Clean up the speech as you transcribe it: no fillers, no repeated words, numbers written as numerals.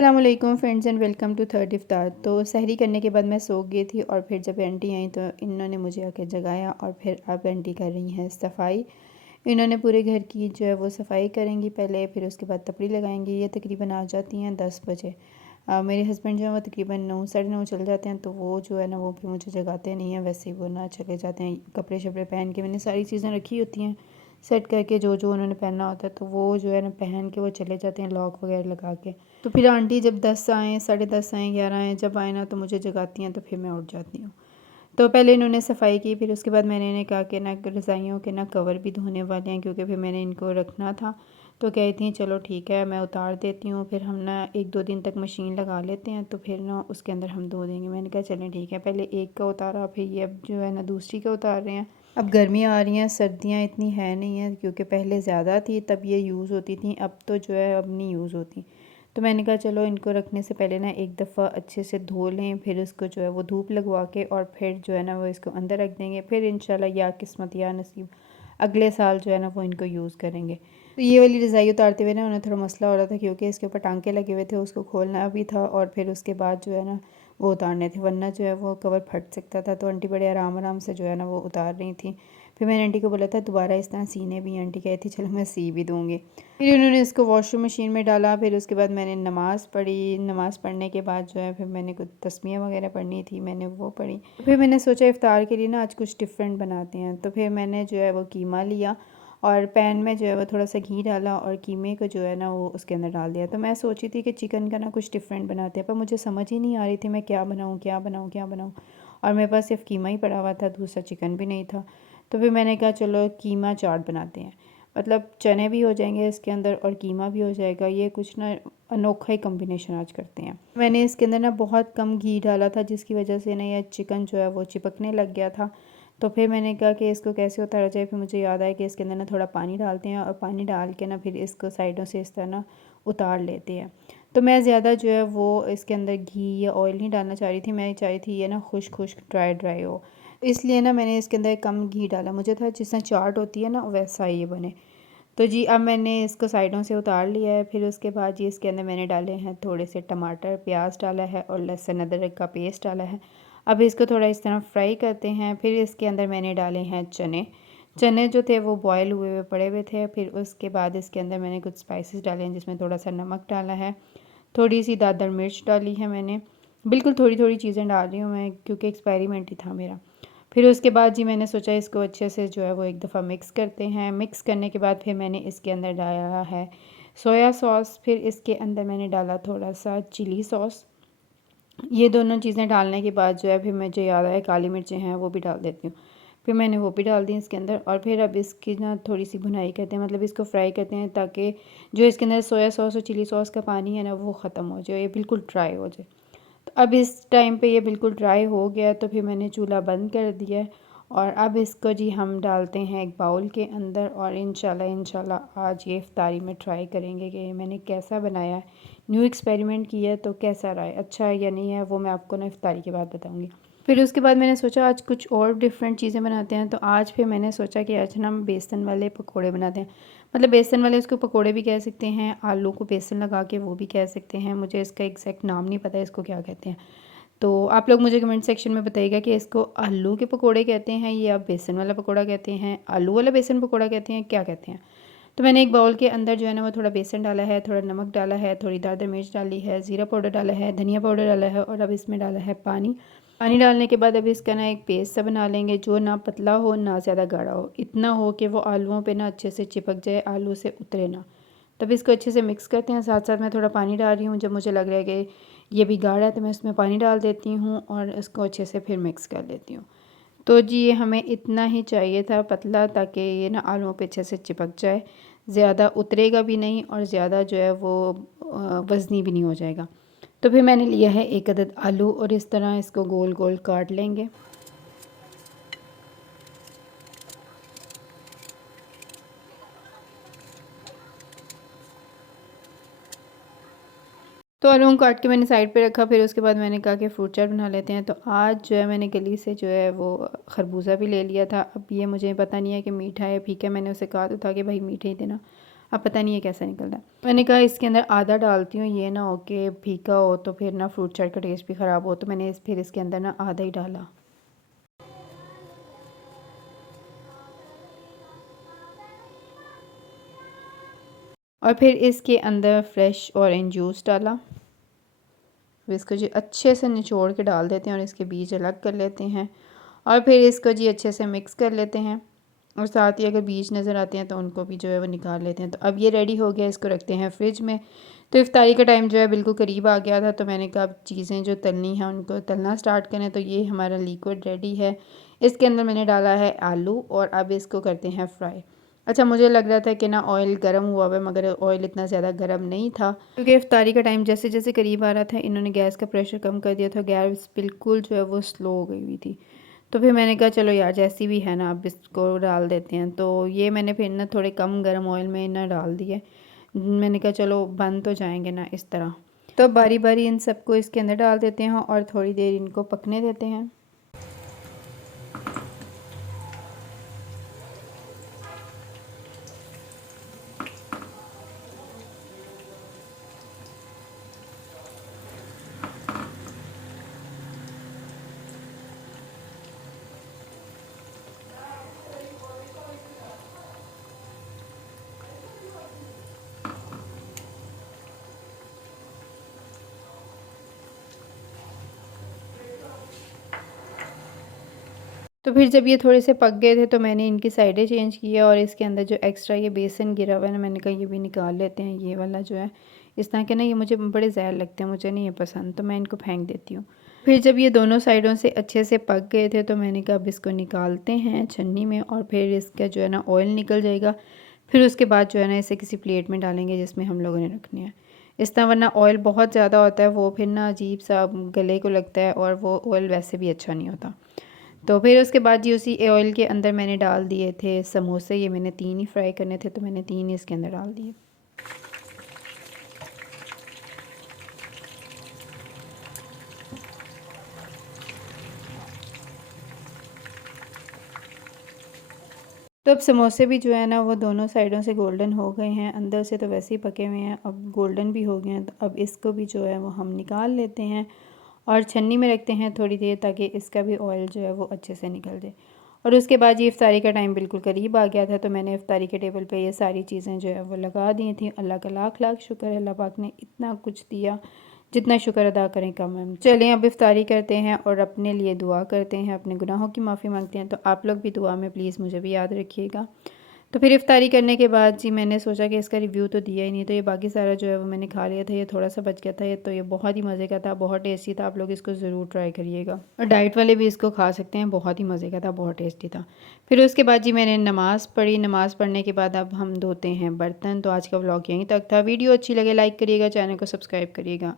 अस्सलामुअलैकुम friends and welcome to third इफ्तार। तो सहरी करने के बाद मैं सो गई थी और फिर जब आंटी आई तो इन्होंने मुझे आके जगाया और फिर अब आंटी कर रही हैं सफाई। इन्होंने पूरे घर की जो है वो सफाई करेंगी पहले, फिर उसके बाद तपड़ी लगाएंगी। ये तकरीबन आ जाती हैं 10 बजे। मेरे हस्बैंड जो है वो तकरीबन 9 साढ़े 9 चल जाते हैं, तो वो जो है ना वो फिर मुझे जगाते नहीं हैं, वैसे ही वो ना चले जाते हैं। कपड़े शपड़े पहन के मैंने सारी चीज़ें रखी होती हैं सेट करके, जो जो उन्होंने पहनना होता है, तो वो जो है ना पहन के वो चले जाते हैं लॉक वगैरह लगा के। तो फिर आंटी जब 10 आएँ, साढ़े 10 आएँ, 11 आएँ, जब आए ना तो मुझे जगाती हैं, तो फिर मैं उठ जाती हूँ। तो पहले इन्होंने सफाई की, फिर उसके बाद मैंने इन्हें कहा कि ना रज़ाइयों के ना कवर भी धोने वाले हैं, क्योंकि फिर मैंने इनको रखना था। तो कहती हैं चलो ठीक है, मैं उतार देती हूँ, फिर हम ना 1-2 दिन तक मशीन लगा लेते हैं, तो फिर ना उसके अंदर हम धो देंगे। मैंने कहा चलें ठीक है, पहले एक का उतारा, फिर ये अब जो है ना दूसरी का उतार रहे हैं। अब गर्मियाँ आ रही हैं, सर्दियाँ इतनी है नहीं हैं, क्योंकि पहले ज़्यादा थी तब ये यूज़ होती थी, अब तो जो है अब नहीं यूज़ होती। तो मैंने कहा चलो इनको रखने से पहले ना एक दफ़ा अच्छे से धो लें, फिर उसको जो है वो धूप लगवा के और फिर जो है ना वो इसको अंदर रख देंगे। फिर इंशाल्लाह या किस्मत या नसीब अगले साल जो है ना वो इनको यूज़ करेंगे। तो ये वाली रज़ाई उतारते हुए ना उन्हें थोड़ा मसला हो रहा था, क्योंकि इसके ऊपर टांके लगे हुए थे, उसको खोलना भी था और फिर उसके बाद जो है ना वो उतारने थे, वरना जो है वो कवर फट सकता था। तो आंटी बड़े आराम आराम से जो है ना वो उतार रही थी। फिर मैंने आंटी को बोला था दोबारा इस तरह सीने भी, आंटी कहती चलो मैं सी भी दूँगी। फिर उन्होंने इसको वॉशरूम मशीन में डाला। फिर उसके बाद मैंने नमाज़ पढ़ी। नमाज़ पढ़ने के बाद जो है फिर मैंने कुछ तस्मीह वगैरह पढ़नी थी, मैंने वो पढ़ी। फिर मैंने सोचा इफ़्तार के लिए ना आज कुछ डिफरेंट बनाते हैं, तो फिर मैंने जो है वो कीमा लिया और पैन में जो है वो थोड़ा सा घी डाला और कीमे को जो है ना वो उसके अंदर डाल दिया। तो मैं सोची थी कि चिकन का ना कुछ डिफरेंट बनाते हैं, पर मुझे समझ ही नहीं आ रही थी मैं क्या बनाऊँ क्या बनाऊँ क्या बनाऊँ। और मेरे पास सिर्फ कीमा ही पड़ा हुआ था, दूसरा चिकन भी नहीं था। तो फिर मैंने कहा चलो कीमा चाट बनाते हैं, मतलब चने भी हो जाएंगे इसके अंदर और कीमा भी हो जाएगा। ये कुछ ना अनोखा ही कॉम्बिनेशन आज करते हैं। मैंने इसके अंदर ना बहुत कम घी डाला था, जिसकी वजह से ना ये चिकन जो है वो चिपकने लग गया था। तो फिर मैंने कहा कि इसको कैसे उतारा जाए। फिर मुझे याद आया कि इसके अंदर ना थोड़ा पानी डालते हैं और पानी डाल के ना फिर इसको साइडों से इस तरह ना उतार लेते हैं। तो मैं ज़्यादा जो है वो इसके अंदर घी या ऑयल नहीं डालना चाह रही थी, मैं चाह रही थी ये ना खुश्क खुश्क ड्राई ड्राई हो, इसलिए ना मैंने इसके अंदर कम घी डाला। मुझे था जिस तरह चाट होती है ना वैसा ये बने। तो जी अब मैंने इसको साइडों से उतार लिया है। फिर उसके बाद जी इसके अंदर मैंने डाले हैं थोड़े से टमाटर, प्याज डाला है और लहसुन अदरक का पेस्ट डाला है। अब इसको थोड़ा इस तरह फ्राई करते हैं। फिर इसके अंदर मैंने डाले हैं चने। चने जो थे वो बॉयल हुए हुए पड़े हुए थे। फिर उसके बाद इसके अंदर मैंने कुछ स्पाइसेस डाले हैं, जिसमें थोड़ा सा नमक डाला है, थोड़ी सी दादर मिर्च डाली है मैंने। बिल्कुल थोड़ी थोड़ी चीज़ें डाल रही हूँ मैं, क्योंकि एक्सपेरिमेंट ही था मेरा। फिर उसके बाद जी मैंने सोचा इसको अच्छे से जो है वो एक दफ़ा मिक्स करते हैं। मिक्स करने के बाद फिर मैंने इसके अंदर डाला है सोया सॉस। फिर इसके अंदर मैंने डाला थोड़ा सा चिली सॉस। ये दोनों चीज़ें डालने के बाद जो है फिर मुझे याद आया काली मिर्चें हैं वो भी डाल देती हूँ। फिर मैंने वो भी डाल दी इसके अंदर और फिर अब इसकी ना थोड़ी सी भुनाई करते हैं, मतलब इसको फ्राई करते हैं, ताकि जो इसके अंदर सोया सॉस और चिली सॉस का पानी है ना वो ख़त्म हो जाए, ये बिल्कुल ड्राई हो जाए। तो अब इस टाइम पे ये बिल्कुल ड्राई हो गया, तो फिर मैंने चूल्हा बंद कर दिया है। और अब इसको जी हम डालते हैं एक बाउल के अंदर और इंशाल्लाह आज ये इफ्तारी में ट्राई करेंगे कि मैंने कैसा बनाया है, न्यू एक्सपेरिमेंट किया है, तो कैसा रहा है, अच्छा है या नहीं है, वो मैं आपको ना इफ्तारी के बाद बताऊँगी। फिर उसके बाद मैंने सोचा आज कुछ और डिफरेंट चीज़ें बनाते हैं, तो आज फिर मैंने सोचा कि आज ना हम बेसन वाले पकोड़े बनाते हैं। मतलब बेसन वाले उसको पकोड़े भी कह सकते हैं, आलू को बेसन लगा के वो भी कह सकते हैं, मुझे इसका एग्जैक्ट नाम नहीं पता इसको क्या कहते हैं। तो आप लोग मुझे कमेंट सेक्शन में बताइएगा कि इसको आलू के पकोड़े कहते हैं या बेसन वाला पकोड़ा कहते हैं, आलू वाला बेसन पकोड़ा कहते हैं, क्या कहते हैं। तो मैंने एक बाउल के अंदर जो है ना वो थोड़ा बेसन डाला है, थोड़ा नमक डाला है, थोड़ी दादर मिर्च डाली है, ज़ीरा पाउडर डाला है, धनिया पाउडर डाला है और अब इसमें डाला है पानी। पानी डालने के बाद अब इसका ना एक पेस्ट सा बना लेंगे, जो ना पतला हो ना ज़्यादा गाढ़ा हो, इतना हो कि वो आलूओं पे ना अच्छे से चिपक जाए, आलू से उतरे ना। तब इसको अच्छे से मिक्स करते हैं। साथ साथ मैं थोड़ा पानी डाल रही हूँ, जब मुझे लग रहा है कि ये भी गाढ़ा है तो मैं इसमें पानी डाल देती हूँ और इसको अच्छे से फिर मिक्स कर लेती हूँ। तो जी ये हमें इतना ही चाहिए था पतला, ताकि ये ना आलूओं पे अच्छे से चिपक जाए, ज़्यादा उतरेगा भी नहीं और ज़्यादा जो है वो वज़नी भी नहीं हो जाएगा। तो फिर मैंने लिया है एक अदद आलू और इस तरह इसको गोल गोल काट लेंगे। तो आलू को काट के मैंने साइड पे रखा। फिर उसके बाद मैंने कहा कि फ्रूट चाट बना लेते हैं। तो आज जो है मैंने गली से जो है वो खरबूजा भी ले लिया था। अब ये मुझे पता नहीं है कि मीठा है फीका, मैंने उसे कहा तो था कि भाई मीठे ही देना। अब पता नहीं है कैसा निकलता है। मैंने कहा इसके अंदर आधा डालती हूँ, ये ना हो कि फीका हो तो फिर ना फ्रूट चाट का टेस्ट भी ख़राब हो, तो मैंने फिर इसके अंदर ना आधा ही डाला। और फिर इसके अंदर फ्रेश ऑरेंज जूस डाला। फिर इसको जी अच्छे से निचोड़ के डाल देते हैं और इसके बीज अलग कर लेते हैं। और फिर इसको जी अच्छे से मिक्स कर लेते हैं और साथ ही अगर बीज नज़र आते हैं तो उनको भी जो है वो निकाल लेते हैं। तो अब ये रेडी हो गया, इसको रखते हैं फ्रिज में। तो इफ्तारी का टाइम जो है बिल्कुल करीब आ गया था, तो मैंने कहा अब चीज़ें जो तलनी हैं उनको तलना स्टार्ट करें। तो ये हमारा लिक्विड रेडी है, इसके अंदर मैंने डाला है आलू और अब इसको करते हैं फ्राई। अच्छा, मुझे लग रहा था कि ना ऑयल गर्म हुआ हुआ है, मगर ऑयल इतना ज़्यादा गर्म नहीं था, क्योंकि इफ्तारी का टाइम जैसे जैसे करीब आ रहा था इन्होंने गैस का प्रेशर कम कर दिया था, गैस बिल्कुल जो है वो स्लो हो गई हुई थी। तो फिर मैंने कहा चलो यार जैसी भी है ना अब इसको डाल देते हैं। तो ये मैंने फिर ना थोड़े कम गर्म ऑयल में ना डाल दिए। मैंने कहा चलो बन तो जाएंगे ना इस तरह। तो बारी बारी इन सबको इसके अंदर डाल देते हैं और थोड़ी देर इनको पकने देते हैं। तो फिर जब ये थोड़े से पक गए थे तो मैंने इनकी साइडें चेंज किया और इसके अंदर जो एक्स्ट्रा ये बेसन गिरा हुआ है ना, मैंने कहा ये भी निकाल लेते हैं। ये वाला जो है इस तरह के ना ये मुझे बड़े ज़हर लगते हैं, मुझे नहीं ये पसंद, तो मैं इनको फेंक देती हूँ। फिर जब ये दोनों साइडों से अच्छे से पक गए थे तो मैंने कहा अब इसको निकालते हैं छन्नी में और फिर इसका जो है ना ऑयल निकल जाएगा। फिर उसके बाद जो है ना इसे किसी प्लेट में डालेंगे जिसमें हम लोगों ने रखनी है इस तरह, वरना ऑयल बहुत ज़्यादा होता है वो फिर ना अजीब सा गले को लगता है और वो ऑयल वैसे भी अच्छा नहीं होता। तो फिर उसके बाद जी उसी ऑयल के अंदर मैंने डाल दिए थे समोसे। ये मैंने 3 ही फ्राई करने थे तो मैंने 3 ही इसके अंदर डाल दिए। तो अब समोसे भी जो है ना वो दोनों साइडों से गोल्डन हो गए हैं, अंदर से तो वैसे ही पके हुए हैं, अब गोल्डन भी हो गए हैं। तो अब इसको भी जो है वो हम निकाल लेते हैं और छन्नी में रखते हैं थोड़ी देर, ताकि इसका भी ऑयल जो है वो अच्छे से निकल जाए। और उसके बाद ये इफ्तारी का टाइम बिल्कुल करीब आ गया था, तो मैंने इफ्तारी के टेबल पे ये सारी चीज़ें जो है वो लगा दी थी। अल्लाह का लाख लाख शुक्र है, अल्लाह पाक ने इतना कुछ दिया, जितना शुक्र अदा करें कम है। चलें अब इफ्तारी करते हैं और अपने लिए दुआ करते हैं, अपने गुनाहों की माफ़ी मांगते हैं। तो आप लोग भी दुआ में प्लीज़ मुझे भी याद रखिएगा। तो फिर इफ्तारी करने के बाद जी मैंने सोचा कि इसका रिव्यू तो दिया ही नहीं, तो ये बाकी सारा जो है वो मैंने खा लिया था। ये थोड़ा सा बच गया था, ये तो ये बहुत ही मज़े का था, बहुत टेस्टी था। आप लोग इसको ज़रूर ट्राई करिएगा और डाइट वाले भी इसको खा सकते हैं, बहुत ही मज़े का था, बहुत टेस्टी था। फिर उसके बाद जी मैंने नमाज़ पढ़ी। नमाज़ पढ़ने के बाद अब हम धोते हैं बर्तन। तो आज का व्लॉग यहीं तक था। वीडियो अच्छी लगे लाइक करिएगा, चैनल को सब्सक्राइब करिएगा।